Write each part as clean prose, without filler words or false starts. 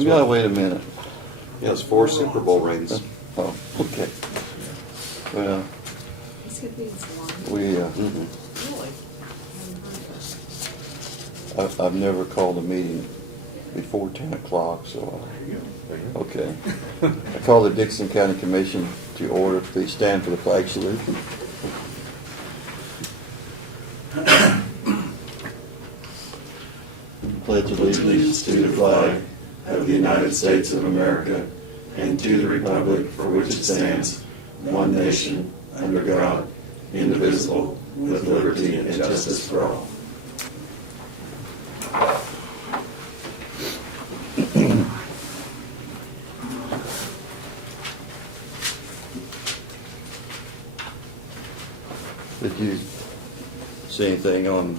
We gotta wait a minute. Yes, 4 Super Bowl rings. Oh, okay. Well, This could be long. we, Really? I've never called a meeting before 10 o'clock, so, okay. I call the Dixon County Commission to order. Please stand for the flag salute. Pledge allegiance to the flag of the United States of America and to the republic for which it stands, one nation, under God, indivisible, with liberty and justice for all. Did you see anything on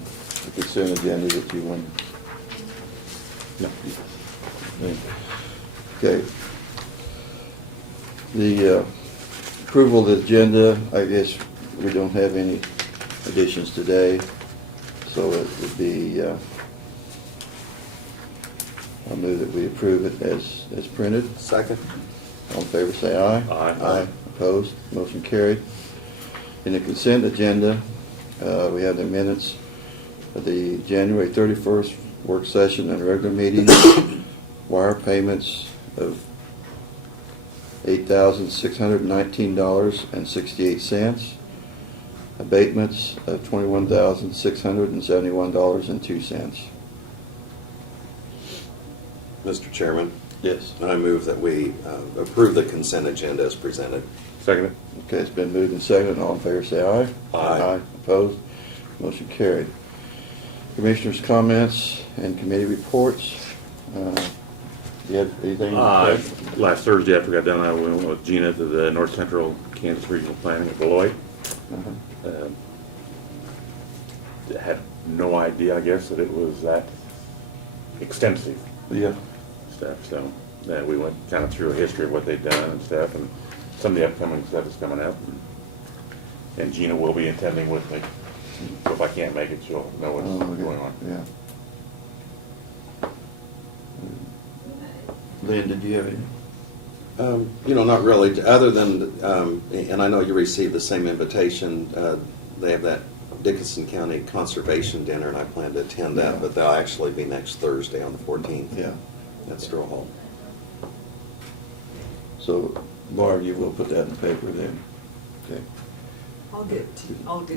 the consent agenda that you wanted? No. Okay. The approval of the agenda, I guess we don't have any additions today, so it would be, I'll move that we approve it as printed. Second. All in favor, say aye. Aye. Opposed? Motion carried. In the consent agenda, we have the minutes of the January 31st work session and regular meeting, wire payments of $8,619.68, abatements of $21,671.02. Mr. Chairman, Yes. I move that we approve the consent agenda as presented. Second. Okay, it's been moved and seconded. All in favor, say aye. Aye. Opposed? Motion carried. Commissioners' comments and committee reports. Do you have anything? Last Thursday after we got done, I went with Gina to the North Central Kansas Regional Planning at Beloit. Uh-huh. Had no idea, I guess, that it was that extensive Yeah. stuff. So we went kind of through a history of what they've done and stuff, and some of the upcoming stuff is coming up. And Gina will be attending with me. So if I can't make it, she'll know what's Okay. going on. Yeah. Lynn, did you have any? Not really, other than, and I know you received the same invitation, they have that Dickinson County Conservation Dinner, and I plan to attend that, Yeah. but they'll actually be next Thursday on the 14th. Yeah. At Stroh Hall. So, Barb, you will put that in the paper then? Okay. I'll get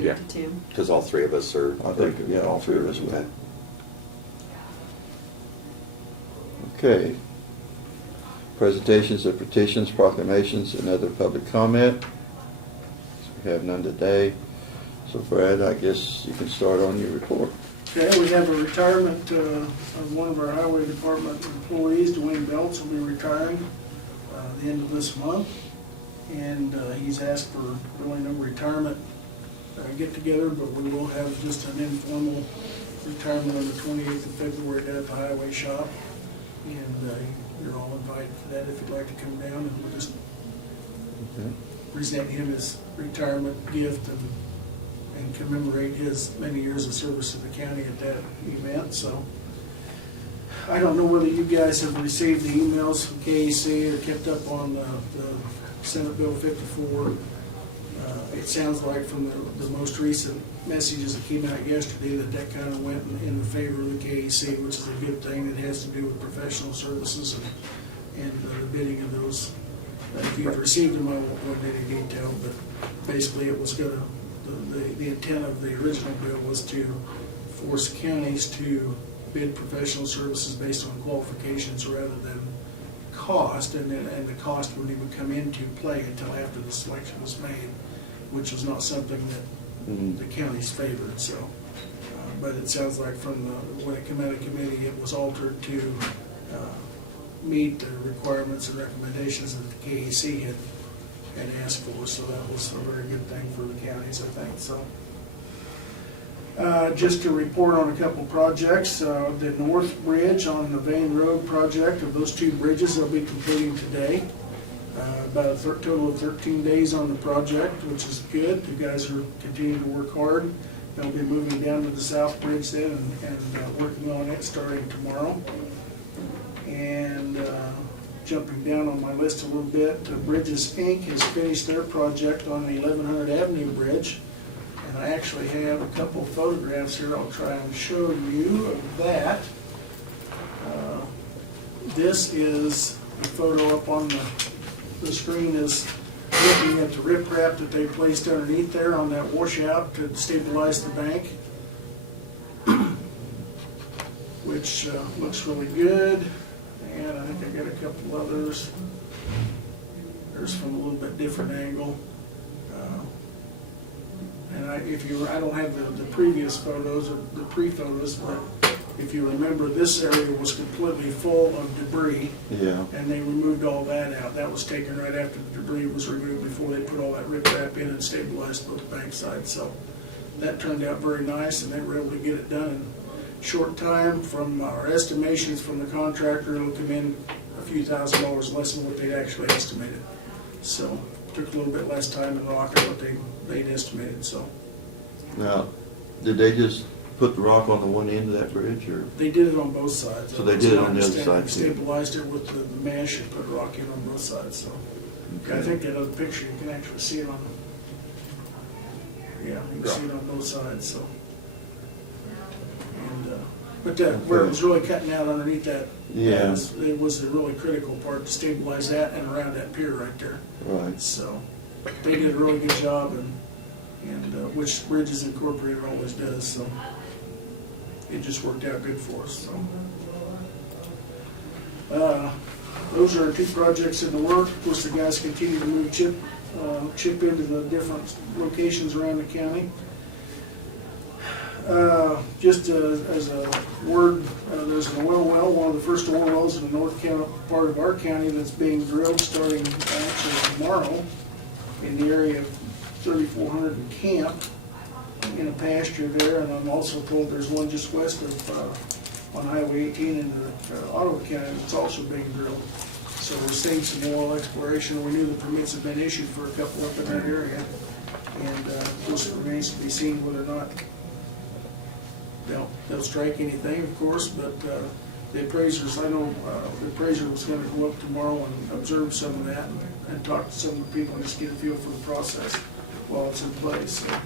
Yeah. it to Tim. Because all three of us are. I think, yeah, all three of us will. Okay. Okay. Presentations of petitions, proclamations, and other public comment. We have none today. So Brad, I guess you can start on your report. Okay, we have a retirement of one of our highway department employees, Dwayne Belts, will be retiring the end of this month. And he's asked for really no retirement get-together, but we will have just an informal retirement on the 28th of February down at the highway shop. And you're all invited for that if you'd like to come down, and we'll just Okay. present him his retirement gift and commemorate his many years of service to the county at that event. So I don't know whether you guys have received the emails from KEC or kept up on the Senate Bill 54. It sounds like from the most recent messages that came out yesterday that kind of went in the favor of the KEC, which is a good thing. It has to do with professional services and the bidding of those. If you've received them, I won't go into any detail, but basically it was going to, the intent of the original bill was to force counties to bid professional services based on qualifications rather than cost, and the cost wouldn't even come into play until after the selection was made, which was not something that the counties favored. So, but it sounds like from when it came out of committee, it was altered to meet the requirements and recommendations that the KEC had asked for. So that was a very good thing for the counties, I think. So. Just to report on a couple projects, the North Bridge on the Vane Road project, of those two bridges they'll be completing today. About a total of 13 days on the project, which is good. The guys are continuing to work hard. They'll be moving down to the South Bridge then and working on it starting tomorrow. And jumping down on my list a little bit, Bridges Inc. has finished their project on the 1100 Avenue Bridge. And I actually have a couple of photographs here I'll try and show you of that. This is the photo up on the screen is looking at the riprap that they placed underneath there on that washout to stabilize the bank, which looks really good. And I think I got a couple others. There's from a little bit different angle. And I don't have the previous photos or the pre-photos, but if you remember, this area was completely full of debris. Yeah. And they removed all that out. That was taken right after the debris was removed before they put all that riprap in and stabilized both bank sides. So that turned out very nice, and they were able to get it done in short time. From our estimations from the contractor, it'll come in a few $1,000s less than what they'd actually estimated. So took a little bit less time in rock than what they'd estimated. So Now, did they just put the rock on the one end of that bridge, or? they did it on both sides. So they did it on the other side, They too. stabilized it with the mesh and put rock in on both sides. So I think that other picture you can actually see it on. Yeah, you can see it on both sides. So. But where it was really cutting out underneath that, Yeah. it was the really critical part to stabilize that and around that pier right there. Right. So they did a really good job, and which Bridges Incorporated always does. So it just worked out good for us. So those are our two projects in the work. Of course, the guys continue to move chip into the different locations around the county. Just as a word, there's an oil well, one of the first oil wells in the north county, part of our county, that's being drilled starting actually tomorrow in the area of 3400 in Camp, in a pasture there. And I'm also told there's one just west of on Highway 18 in the Ottawa County that's also being drilled. So we're seeing some oil exploration. We knew the permits have been issued for a couple up in that area, and of course it remains to be seen whether or not they'll strike anything, of course, but the appraisers, I know the appraiser was going to go up tomorrow and observe some of that and talk to some of the people and just get a feel for the process while it's in place. So.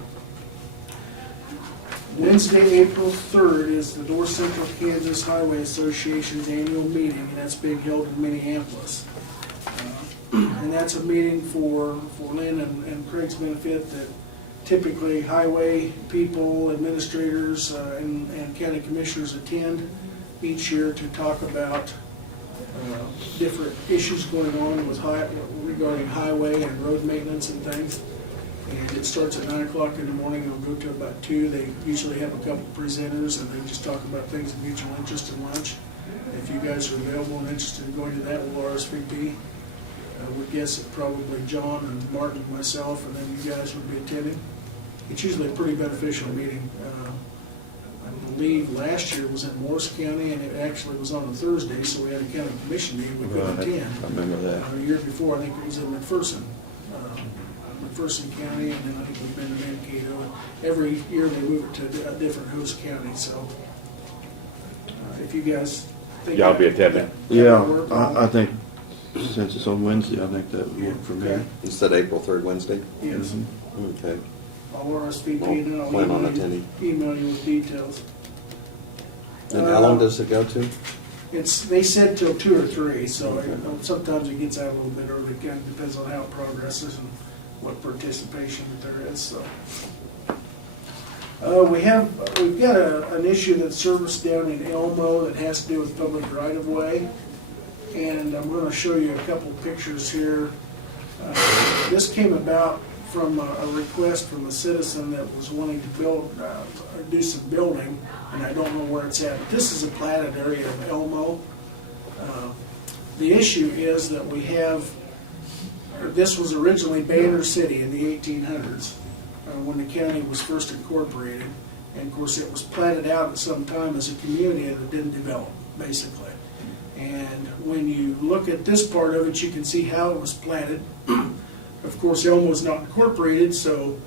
Wednesday, April 3rd is the North Central Kansas Highway Association's annual meeting, and that's being held in Minneapolis. And that's a meeting for Lynn and Craig's benefit, that typically highway people, administrators, and county commissioners attend each year to talk about different issues going on with regarding highway and road maintenance and things. And it starts at 9 o'clock in the morning. It'll go to about 2. They usually have a couple of presenters, and they just talk about things of mutual interest in lunch. If you guys are available and interested in going to that, we'll RSVP. I would guess that probably John and Martin and myself, and then you guys would be attending. It's usually a pretty beneficial meeting. I believe last year was in Morris County, and it actually was on a Thursday, so we had a county commission meeting we couldn't Right. attend. I remember that. The year before, I think it was in McPherson County, and then I think we've been to Mankato. And every year they move it to a different host county. So if you guys think Y'all be attending. that Yeah, would work, I think since it's on Wednesday, I think that would work for me. Okay. You said April 3rd, Wednesday? Yes. Okay. I'll RSVP Well, and I'll plan on email attending. you with details. And how long does it go to? They said till 2 or 3, so Okay. sometimes it gets out a little bit early. It kind of depends on how it progresses and what participation that there is. So we've got an issue that's serviced down in Elmo that has to do with public right of way, and I'm going to show you a couple pictures here. This came about from a request from a citizen that was wanting to do some building, and I don't know where it's at. But this is a platted area of Elmo. The issue is that this was originally Banner City in the 1800s when the county was first incorporated, and of course it was platted out at some time as a community and it didn't develop, basically. And when you look at this part of it, you can see how it was platted. Of course, Elmo's not incorporated, so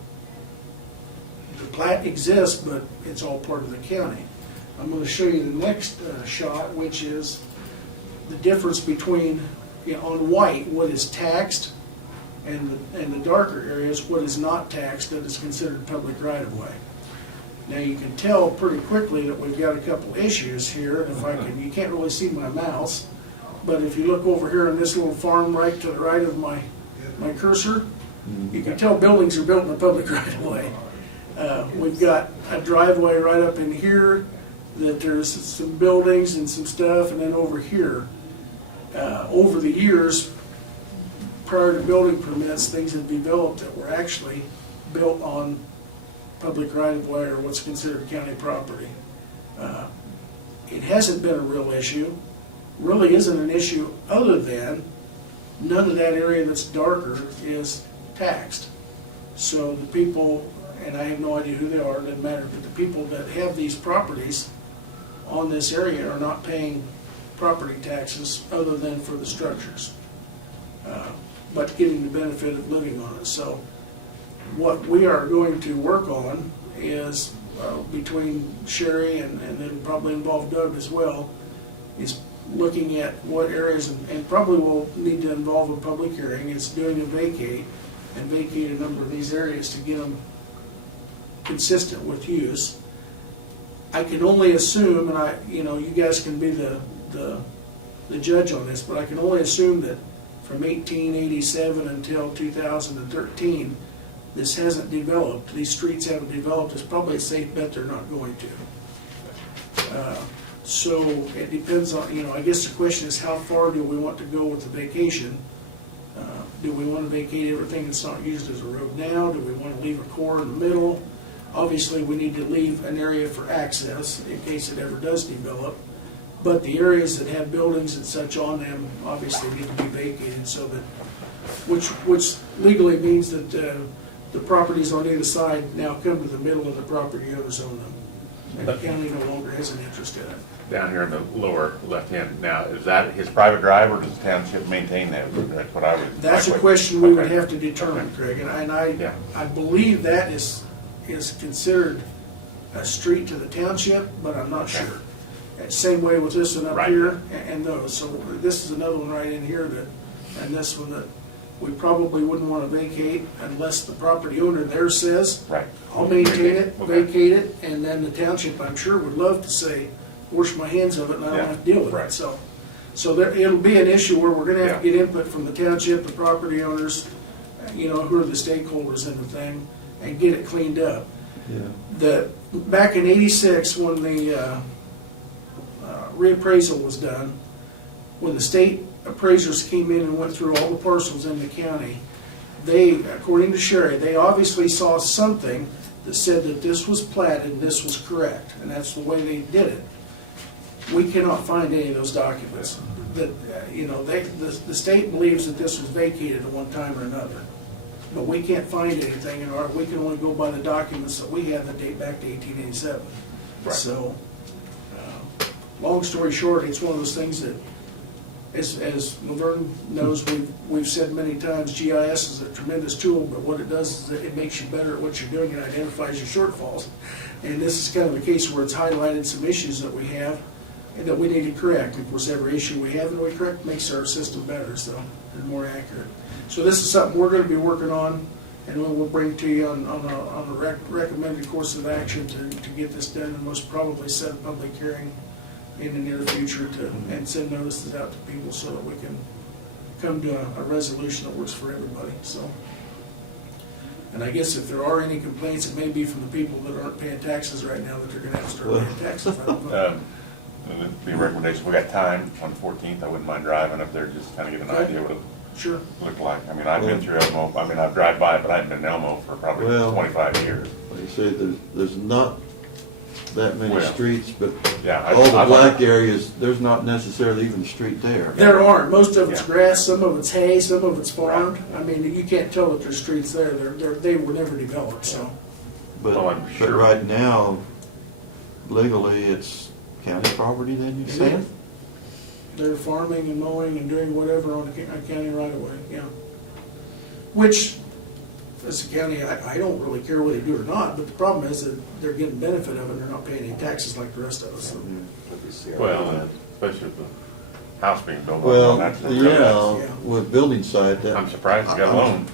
the plat exists, but it's all part of the county. I'm going to show you the next shot, which is the difference between you know, on white, what is taxed, and the darker areas, what is not taxed, that is considered public right-of-way. Now, you can tell pretty quickly that we've got a couple issues here, and if I can, you can't really see my mouse, but if you look over here in this little farm right to the right of my cursor, you can tell buildings are built in the public right-of-way. We've got a driveway right up in here, that there's some buildings and some stuff, and then over here, over the years, prior to building permits, things had developed that were actually built on public right-of-way or what's considered county property. It hasn't been a real issue, really isn't an issue other than none of that area that's darker is taxed. So the people, and I have no idea who they are, it doesn't matter, but the people that have these properties on this area are not paying property taxes other than for the structures, but getting the benefit of living on it. So what we are going to work on is, between Sherry and then probably involve Doug as well, is looking at what areas, and probably will need to involve a public hearing, is doing a vacate a number of these areas to get them consistent with use. I can only assume, and you guys can be the judge on this, but I can only assume that from 1887 until 2013, this hasn't developed, these streets haven't developed. It's probably a safe bet they're not going to. So it depends on, I guess the question is, how far do we want to go with the vacation? Do we want to vacate everything that's not used as a road now? Do we want to leave a core in the middle? Obviously, we need to leave an area for access in case it ever does develop. But the areas that have buildings and such on them obviously need to be vacated, so that, which legally means that the properties on either side now come to the middle of the property owners own them. And the county no longer has an interest in it. Down here in the lower left-hand, now, is that his private drive, or does the township maintain that? That's what I would. That's a question we would have to determine, Craig, and I believe that is considered a street to the township, but I'm not sure. Same way with this one up here and those. So this is another one right in here and this one that we probably wouldn't want to vacate unless the property owner there says, I'll maintain it, vacate it, and then the township, I'm sure, would love to say, wash my hands of it and I don't have to deal with it. So it'll be an issue where we're going to have to get input from the township, the property owners, who are the stakeholders in the thing, and get it cleaned up. Back in '86, when the reappraisal was done, when the state appraisers came in and went through all the parcels in the county, they, according to Sherry, they obviously saw something that said that this was platted and this was correct, and that's the way they did it. We cannot find any of those documents. That the state believes that this was vacated at one time or another, but we can't find anything, and we can only go by the documents that we have that date back to 1887. So, long story short, it's one of those things that, as Laverne knows, we've said many times, GIS is a tremendous tool, but what it does is that it makes you better at what you're doing and identifies your shortfalls. And this is kind of a case where it's highlighted some issues that we have and that we need to correct. Of course, every issue we have and we correct makes our system better, and more accurate. So this is something we're going to be working on, and we'll bring to you on a recommended course of action to get this done, and most probably set a public hearing in the near future and send notices out to people so that we can come to a resolution that works for everybody. So, and I guess if there are any complaints, it may be from the people that aren't paying taxes right now that they're going to have to start paying taxes. I don't know. The recommendation, we got time on the 14th. I wouldn't mind driving up there, just kind of get an idea what it looked like. I mean, I've been through Elmo. I mean, I've drive by it, but I haven't been to Elmo for probably 25 years. Like you said, there's not that many streets, but all the black areas, there's not necessarily even a street there. There aren't. Most of it's grass, some of it's hay, some of it's farmed. I mean, you can't tell that there's streets there. They were never developed. So, but right now, legally, it's county property. Then you say they're farming and mowing and doing whatever on a county right of way. Yeah. Which, as a county, I don't really care whether they do or not, but the problem is that they're getting benefit of it and they're not paying any taxes like the rest of us. So. Well, especially if house being built. Well, That's the- yeah, with building site, I'm that, surprised it got a loan.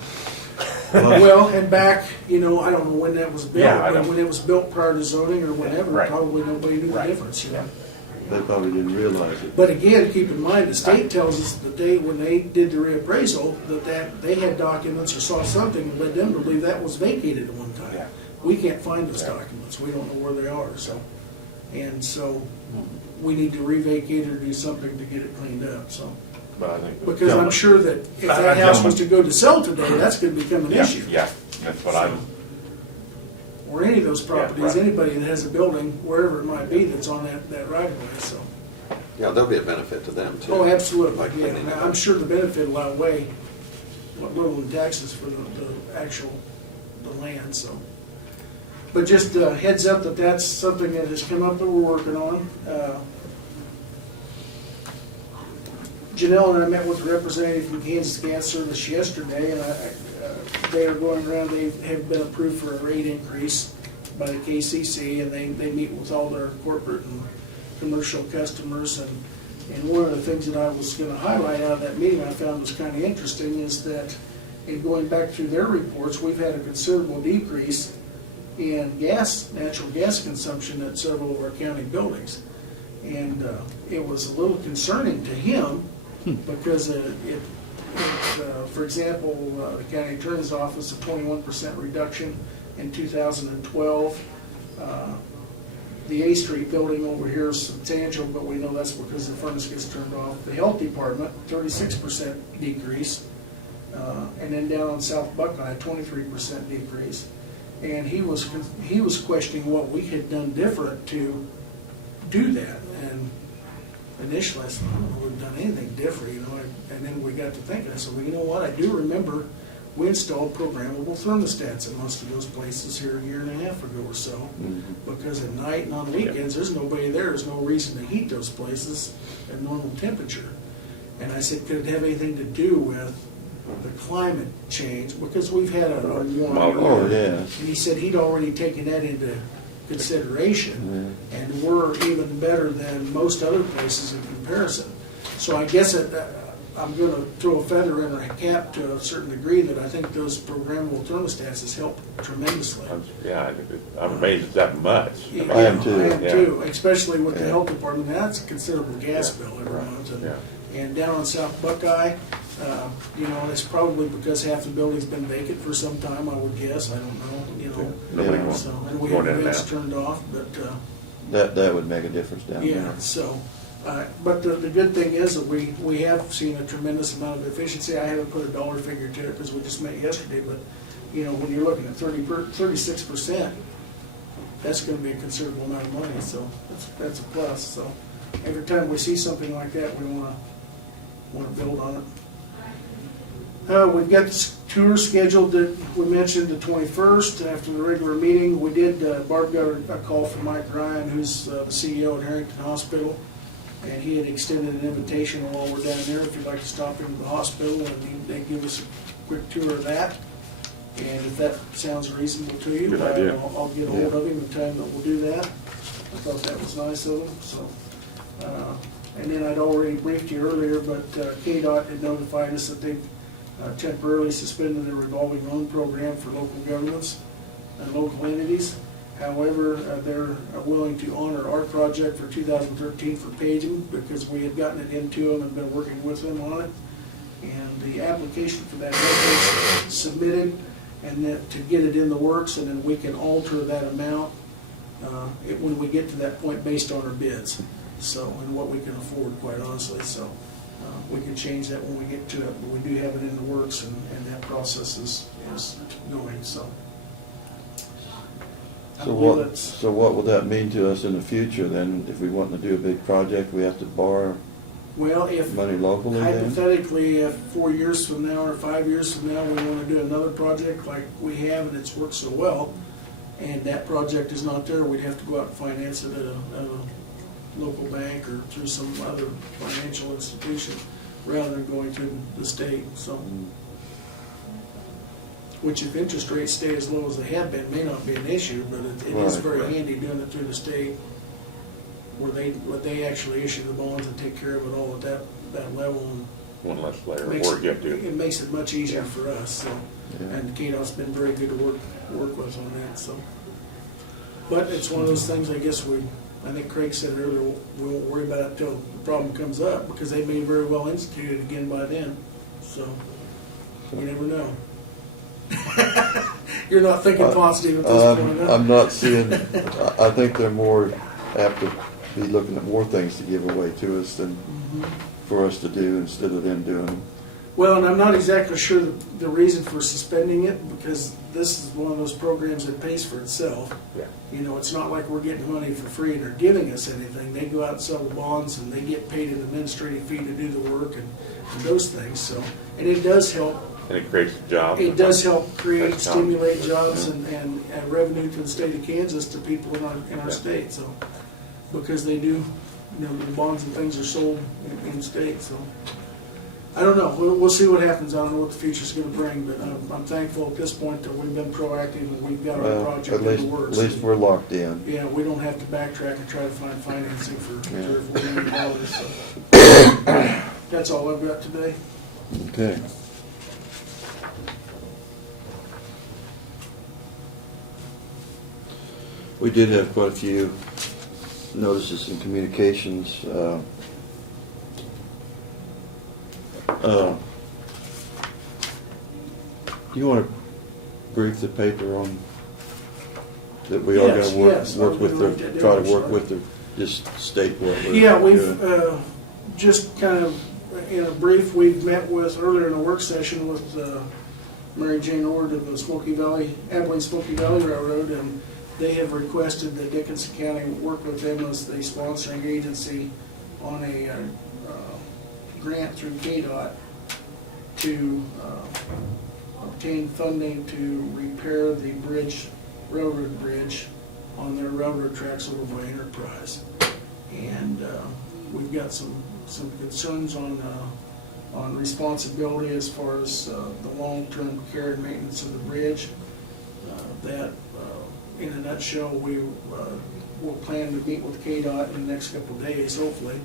Well, and back, I don't know when that was built, Yeah, I but know. when it was built prior to zoning or whenever, Right. probably nobody knew the Right. difference. they probably didn't realize it. But again, keep in mind, the state tells us that when they did the reappraisal, that they had documents or saw something that led them to believe that was vacated at one time. Yeah. We can't find those Yeah. documents, we don't know where they are, so we need to revacate it or do something to get it cleaned up, so. But I think. Because I'm sure that if that house was to go to sell today, that's gonna become an Yeah, issue. yeah, that's what I'm, Or any of those properties, right. anybody that has a building, wherever it might be, that's on that right of way, so. Yeah, there'll be a benefit to them too. Oh, absolutely, Like yeah, cleaning it Now, I'm up. sure the benefit will outweigh what little in taxes for the actual, the land, so. But just heads up that that's something that has come up that we're working on. Janelle and I met with a representative from Kansas Gas Service yesterday, and they are going around, they have been approved for a rate increase by the KCC, and they meet with all their corporate and commercial customers, and one of the things that I was gonna highlight out of that meeting I found was kinda interesting is that in going back through their reports, we've had a considerable decrease in natural gas consumption at several of our county buildings. And it was a little concerning to him because for example, the county attorney's office, a 21% reduction in 2012. The A Street building over here is substantial, but we know that's because the furnace gets turned off. The health department, 36% decrease. And then down on South Buckeye, 23% decrease. And he was questioning what we had done different to do that. And initially I said, I don't know if we've done anything different, and then we got to thinking, I said, well, you know what, I do remember we installed programmable thermostats in most of those places here a year and a half ago or so. Because at night and on weekends, there's nobody there, there's no reason to heat those places at normal temperature. And I said, could it have anything to do with the climate change? Because we've had a warm Oh, year. yeah. And he said he'd already taken that into consideration, and we're even better than most other places in comparison. So I guess I'm going to throw a feather in our cap to a certain degree that I think those programmable thermostats has helped tremendously. yeah, I'm amazed it's that much. Yeah, I am too. I am Yeah. too, especially with the Yeah. health department. That's a considerable gas Yeah. bill every Right. month. Yeah. And down on South Buckeye, it's probably because half the building's been vacant for some time, I would guess. I don't know, Nobody Yeah. wants, So, and we going have in and events out. turned off, but, That would make a difference down yeah, there. so, but the good thing is that we have seen a tremendous amount of efficiency. I haven't put a dollar figure to it because we just met yesterday, but, when you're looking at 36%, that's gonna be a considerable amount of money, so that's a plus, so. Every time we see something like that, we wanna build on it. We've got this tour scheduled that we mentioned the 21st after the regular meeting. We did, Barb got a call from Mike Ryan, who's the CEO at Harrington Hospital, and he had extended an invitation while we're down there, if you'd like to stop into the hospital, and they give us a quick tour of that. And if that sounds reasonable to you, Good idea. I'll get hold of him the time that we'll do that. I thought that was nice of him, so. And then I'd already briefed you earlier, but KDOT had notified us that they've temporarily suspended their revolving loan program for local governments and local entities. However, they're willing to honor our project for 2013 for paging because we had gotten it into them and been working with them on it. And the application for that has been submitted, and that to get it in the works, and then we can alter that amount when we get to that point based on our bids. So, and what we can afford, quite honestly. So, we can change that when we get to it, but we do have it in the works, and that process is going, so. I So believe what, that's- so what will that mean to us in the future then? If we want to do a big project, we have to borrow Well, if money locally then? hypothetically, if 4 years from now or 5 years from now, we want to do another project like we have and it's worked so well, and that project is not there, we'd have to go out and finance it at a local bank or through some other financial institution rather than going through the state, so. Which if interest rates stay as low as they have been, may not be an issue, but it is Right, very right. handy doing it through the state where they actually issue the bonds and take care of it all at that level. And One less layer of makes work you have to. it makes it much easier for us, so. Yeah. And KDOT's been very good to work with on that, so. But it's one of those things, I guess I think Craig said earlier, we won't worry about it till the problem comes up, because they may very well institute it again by then, so we never know. You're not thinking positive at this point, huh? I'm not seeing, I think they're more apt to be looking at more things to give away to us than for us to do instead of them doing them. Well, and I'm not exactly sure the reason for suspending it, because this is one of those programs that pays for itself. Yeah. You know, it's not like we're getting money for free and they're giving us anything. They go out and sell the bonds and they get paid an administrative fee to do the work and those things, so. And it does help. And it creates jobs. It does help create, That's stimulate common. jobs and revenue to the state of Kansas, to people in our Yeah. state, so. Because they do, you know, the bonds and things are sold in state, so. I don't know, we'll see what happens, I don't know what the future's gonna bring, but I'm thankful at this point that we've been proactive and we've got our Well, project at in the works. least we're locked in. Yeah, we don't have to backtrack and try to find financing for Yeah. $3 or $4 million, so. That's all I've got today. Okay. We did have quite a few notices and communications. Do you want to brief the paper on that we are Yes, going yes, to work I'm with gonna write that the, down, try to work sorry. with the, just state what we're Yeah, we've, doing. just kind of, in a brief, we've met with, earlier in a work session with Mary Jane Ord of the Abilene Smoky Valley Railroad, and they have requested that Dickinson County work with them as the sponsoring agency on a grant through KDOT to obtain funding to repair the railroad bridge on their railroad tracks over by Enterprise. And we've got some concerns on responsibility as far as the long-term care and maintenance of the bridge. That, in a nutshell, we will plan to meet with KDOT in the next couple of days, hopefully.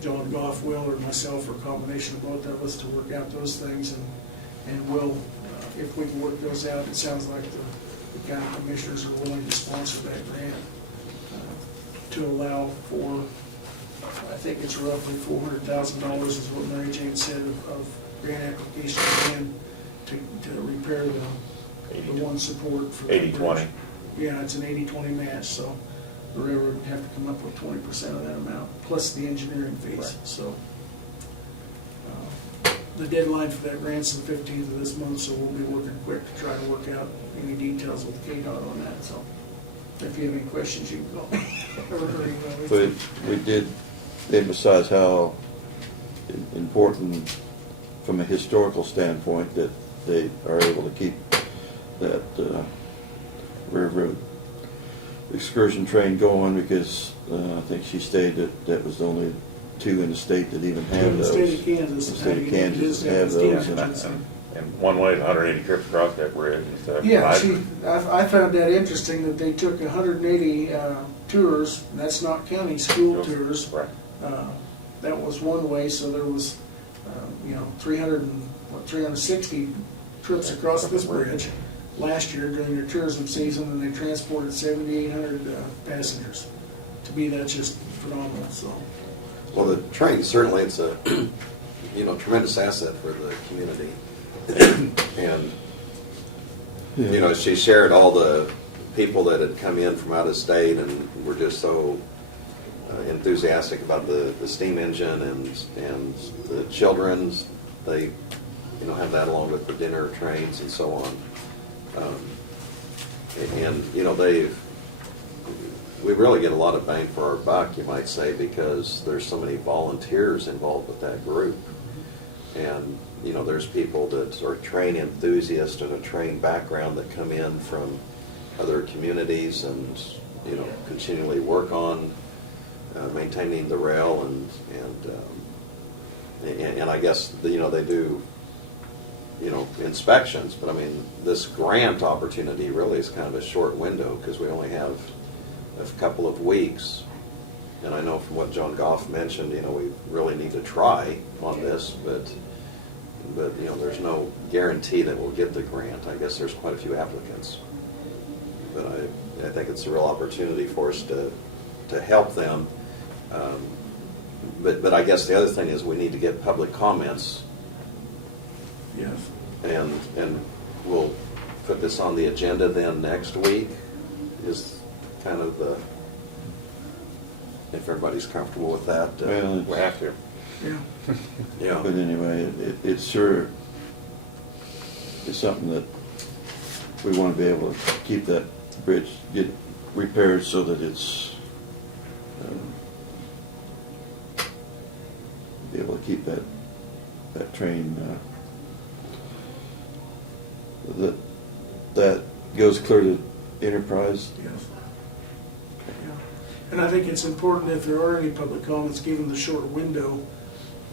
John Goff will, or myself, or a combination of both of us, to work out those things, and we'll, if we can work those out, it sounds like the county commissioners are willing to sponsor that grant to allow for, I think it's roughly $400,000 is what Mary Jane said of grant application again to repair the one support for. 80-20. Yeah, it's an 80-20 match, so the railroad would have to come up with 20% of that amount, plus the engineering fees, Right. so. The deadline for that grant's the 15th of this month, so we'll be working quick to try to work out any details with KDOT on that, so. If you have any questions, you can call me. Or email me. But we did emphasize how important, from a historical standpoint, that they are able to keep that railroad excursion train going, because I think she stated that was the only two in the state that even have In the those. state of Kansas. The state of it Kansas is have steam those. engines. And one way is 180 trips across that bridge and stuff. Yeah, I found that interesting that they took 180 tours, and that's not counting school tours. Right. That was one way, so there was, 360 trips across this bridge last year during their tourism season, and they transported 7,800 passengers. To me, that's just phenomenal, so. Well, the train, certainly it's a, tremendous asset for the community. And, she shared all the people that had come in from out of state and were just so enthusiastic about the steam engine and the children's. They, have that along with the dinner trains and so on. We really get a lot of bang for our buck, you might say, because there's so many volunteers involved with that group. And, there's people that are train enthusiasts and a train background that come in from other communities and, continually work on maintaining the rail and I guess, they do, inspections, but I mean, this grant opportunity really is kind of a short window because we only have a couple of weeks And I know from what John Goff mentioned, we really need to try on this, but there's no guarantee that we'll get the grant. I guess there's quite a few applicants. But I think it's a real opportunity for us to help them. But I guess the other thing is we need to get public comments, Yes. and we'll put this on the agenda then next week, is kind of the, if everybody's comfortable with that. Well, We have to. Yeah. Yeah. But anyway, it's sure, it's something that we want to be able to keep that bridge, get repaired so that it's, be able to keep that train, that goes clear to Enterprise. Yes. Yeah. And I think it's important, if there are any public comments, given the short window,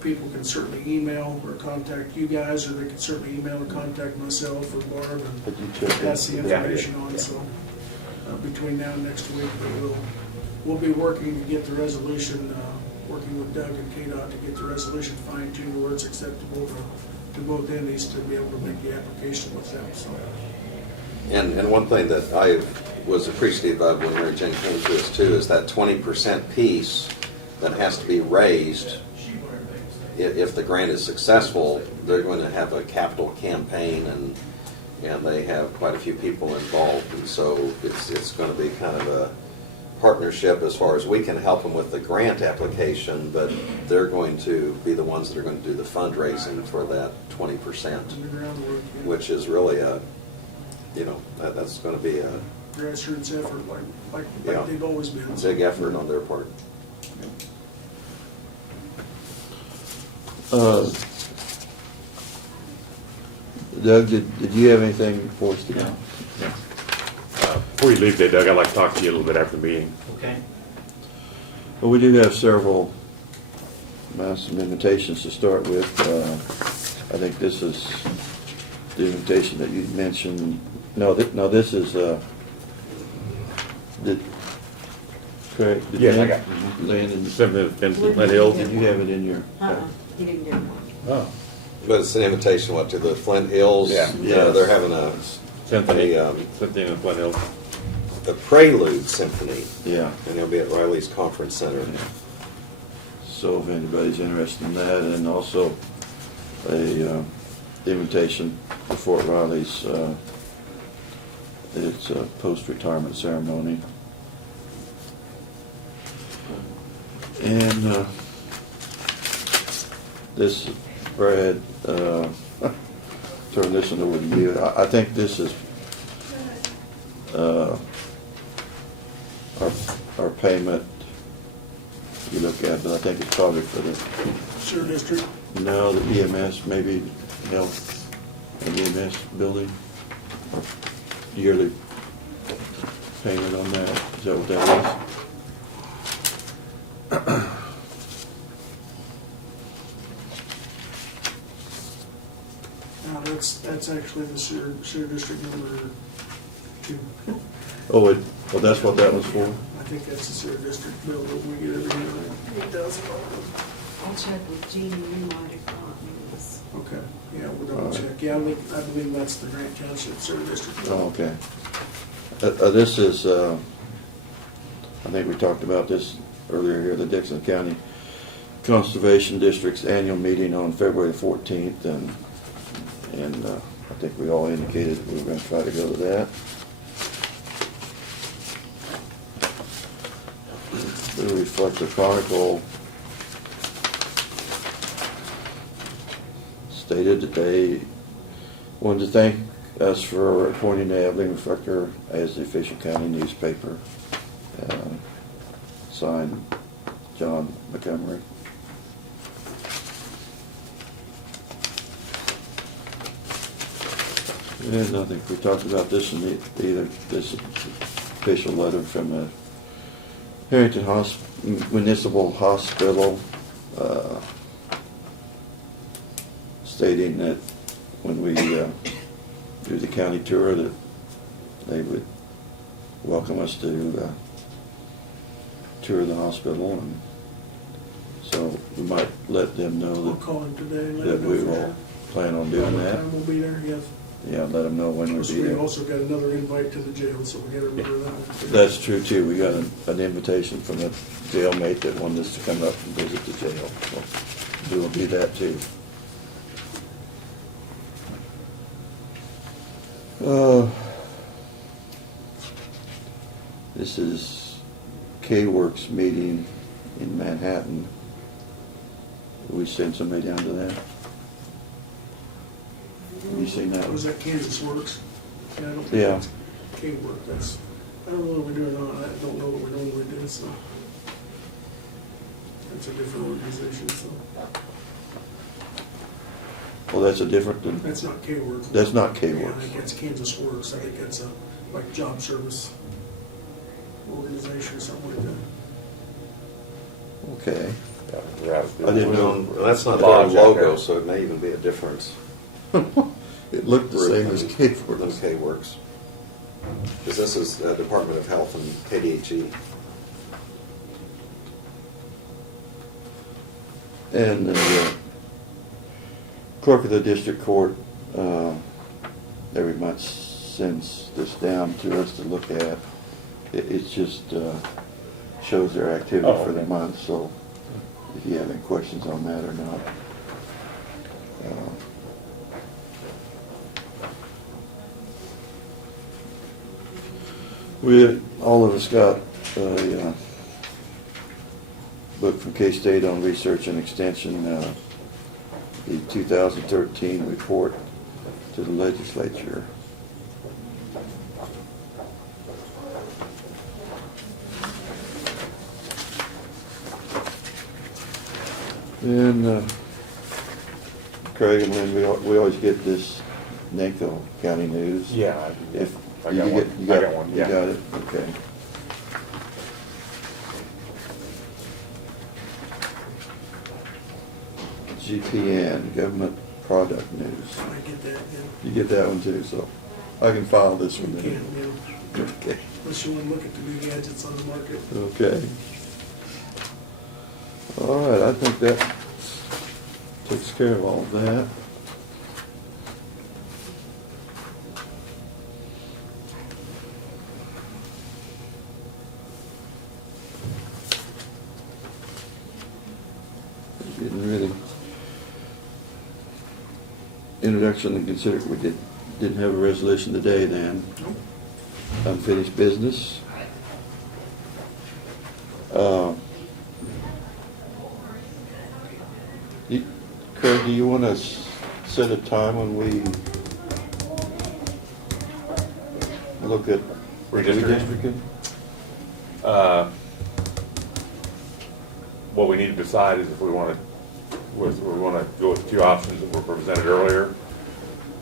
people can certainly email or contact you guys, or they can certainly email or contact myself or Barb But you and check pass the it. information on. So between now and next week, we'll be working to get the resolution, working with Doug and KDOT to get the resolution fine-tuned where it's acceptable to both entities to be able to make the application with them. So. And one thing that I was appreciative of when Mary Jane came to us too is that 20% piece that has to be raised. If the grant is successful, they're going to have a capital campaign, and they have quite a few people involved, and so it's going to be kind of a partnership as far as we can help them with the grant application, but they're going to be the ones that are going to do the fundraising for that 20%, On the groundwork, yeah. which is really that's going to be a Grassroots effort, like Yeah. they've always been. big effort on their part. Doug, did you have anything for us today? Before you leave there, Doug, I'd like to talk to you a little bit after the meeting. Okay. Well, we do have several, some invitations to start with. I think this is the invitation that you mentioned. No, this is, correct? Did Yes, I Lynn- got Lynn, and Something that's been Flint Hills. did you have it in your? He didn't get one. Oh. But it's an invitation, to the Flint Hills? Yeah. They're having a Symphony, The, Symphony in Flint Hills. the Prelude Symphony, Yeah. and they'll be at Riley's Conference Center. So if anybody's interested in that, and also a invitation to Fort Riley's, it's a post-retirement ceremony. And this, Brad, turn this one over to you. I think this is our payment, you look at, but I think it's probably for the, Sewer district. no, the EMS, maybe health and EMS building, or yearly payment on that. Is that what that is? Now, that's actually the sewer district number 2. Oh, well, that's what that was for? I think that's the sewer district bill that we get every year. $8,000. I'll check with Jeannie, you might have gotten this. Okay, yeah, we'll double check. Yeah, I believe that's the Grant Township Sewer District. Oh, okay. This is, I think we talked about this earlier here, the Dixon County Conservation District's annual meeting on February 14th, and I think we all indicated we were going to try to go to that. The Reflector Chronicle stated that they wanted to thank us for appointing the Abilene Reflector as the official county newspaper. Signed, John Montgomery. And I think we talked about this in either this official letter from the Harrington Municipal Hospital, stating that when we do the county tour, that they would welcome us to tour the hospital, and so we might let them know We'll that, call him today and let that him we know for will sure. plan on doing What that. time we'll be there, yes. Yeah, let them know when we'll Plus, be we there. also got another invite to the jail, so we gotta remember that one. That's true too. We got an invitation from a jailmate that wanted us to come up and visit the jail. So we will do that too. This is K-Works meeting in Manhattan. We send somebody down to that? Have you seen that Was one? that Kansas Works? I don't think Yeah. that's K-Work, that's, I don't know what we do or not, I don't know what we normally do, so. That's a different organization, so, Well, that's a different than, that's not K-Work. that's not Yeah, I K-Works. think that's Kansas Works, I think that's a, like, job service organization or something like that. Okay. Yeah, we're out. I didn't know. Well, that's not their Lodge out logo, there. so it may even be a difference. It looked the same as K-Works. Than K-Works. Because this is Department of Health and KDHE. And the clerk of the district court every month sends this down to us to look at. It just shows their activity Oh, for the okay. month, so if you have any questions on that or not. All of us got a book from K-State on research and extension, the 2013 report to the legislature. And Craig and Lynn, we always get this NACO County News. Yeah, If I you got get- one. you I got one, You yeah. got it, okay. GPN, Government Product News. I get that, yeah. You get that one too, so I can file this You one can, then. yeah, Okay. unless you wanna look at the new gadgets on the market. Okay. All right, I think that takes care of all of that. Getting really introduction and consider, we didn't have a resolution today then. Unfinished business. Craig, do you want to set a time when we look at Redistricting? redistricting? What we need to decide is if we want to, go with the two options that were presented earlier,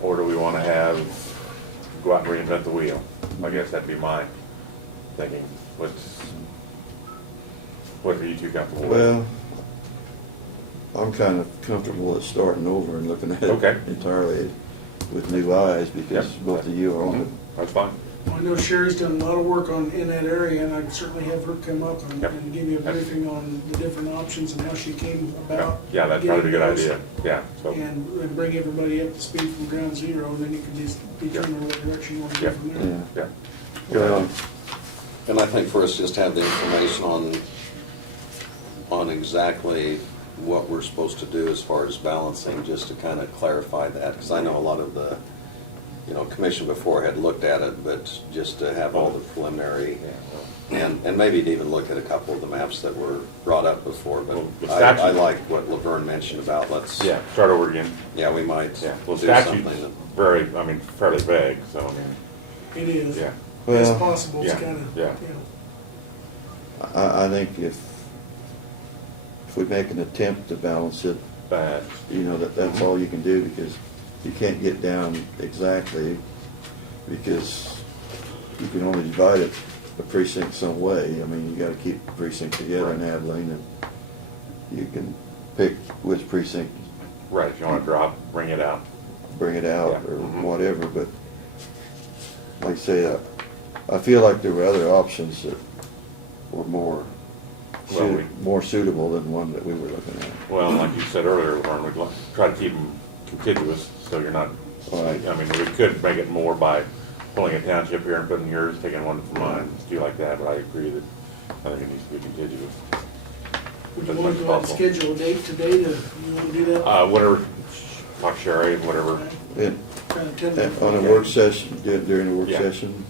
or do we want to go out and reinvent the wheel? I guess that'd be my thinking. What are you two comfortable with? Well, I'm kind of comfortable with starting over and looking at Okay. it entirely with new eyes because Yep. both of you are on it. That's fine. I know Sherry's done a lot of work in that area, and I'd certainly have her come up Yep. and give you a briefing on the different options and how she came about. Yeah, that'd probably be a good getting idea. Yeah, so, those, and bring everybody up to speed from ground zero, and then you can just determine what direction you want to go Yep. from there. Yeah. yeah. Well, And I think for us, just have the information on exactly what we're supposed to do as far as balancing, just to kind of clarify that, because I know a lot of the, commission before had looked at it, but just to have all the preliminary, and maybe to even look at a couple of the maps that were brought up before, but Well, the I statute- like what Laverne mentioned about, Yeah, start over again. yeah, we might do Yeah, well, something. statute's fairly vague, so, It is. yeah. It's Well, possible, it's yeah, kind of, yeah. I think if we make an attempt to balance it, But, that's all you can do because you can't get down exactly because you can only divide it, a precinct some way. I mean, you gotta keep the precinct together in Abilene and you can pick which precinct, right, if you want to drop, bring it out. bring it out Yeah. or Mhm. whatever, but like I say, I feel like there were other options that were more Well, more suitable than one that we were looking at. Well, like you said earlier, Warren, we'd try to keep them contiguous, so you're not, Right. I mean, we could make it more by pulling a township here and putting yours, taking one from mine, do like that, but I agree that I think it needs to be contiguous. Would you As want much to as go out and possible. schedule a date today to, you want to do that? Whatever, talk Sherry, whatever. And, Kind of tentative. on a work session, during a work Yeah. session,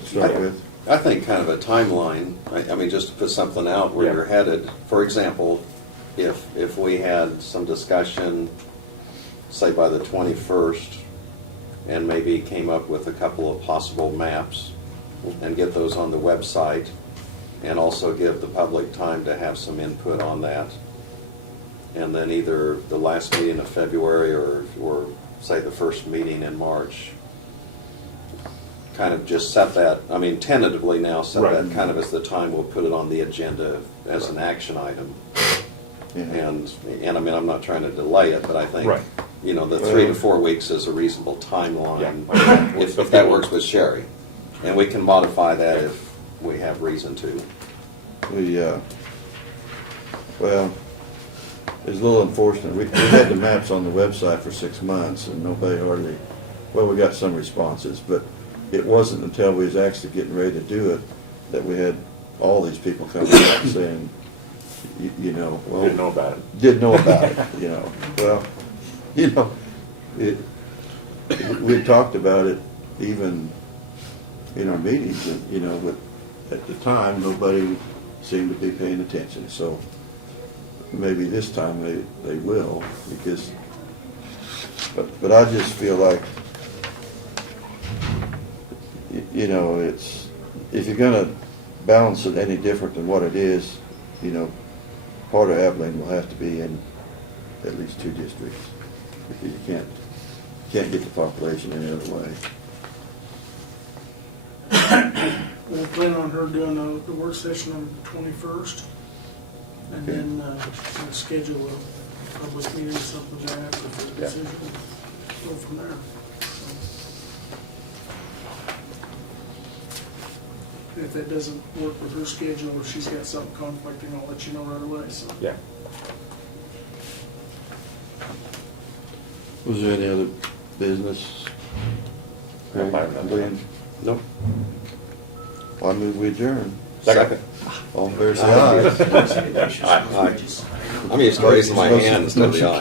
to start with. I think kind of a timeline, I mean, just to put something out where Yeah. you're headed. For example, if we had some discussion, say by the 21st, and maybe came up with a couple of possible maps and get those on the website, and also give the public time to have some input on that. And then either the last meeting of February or say the first meeting in March, kind of just set that, I mean, tentatively now set Right. that kind of as the time we'll put it on the agenda as an action item. Yeah. And I mean, I'm not trying to delay it, but I think, Right. you know, the 3 to 4 weeks is a reasonable timeline, Yeah. if that works with Sherry. And we can modify that if we have reason to. Well, it's a little unfortunate. We had the maps on the website for 6 months and nobody hardly, well, we got some responses, but it wasn't until we was actually getting ready to do it that we had all these people coming up saying, you know, well. Didn't know about it. Didn't know about it, you know. Well, you know, we talked about it even in our meetings, and, you know, but at the time, nobody seemed to be paying attention, so maybe this time they will, because, but I just feel like, you know, it's, if you're gonna balance it any different than what it is, you know, part of Abilene will have to be in at least 2 districts, because you can't get the population any other way. We'll plan on her doing the work session on the 21st, and Okay. then we'll schedule a public meeting or something thereafter for the Yeah. decision. Go from there. So, if that doesn't work with her schedule, or she's got something conflicting, I'll let you know right away, so. Yeah. Was there any other business? I have nothing. Lynn? Nope. Well, I move we adjourn. Second. All in favor, say aye. Aye. I'm used to raising my hand instead of the eye.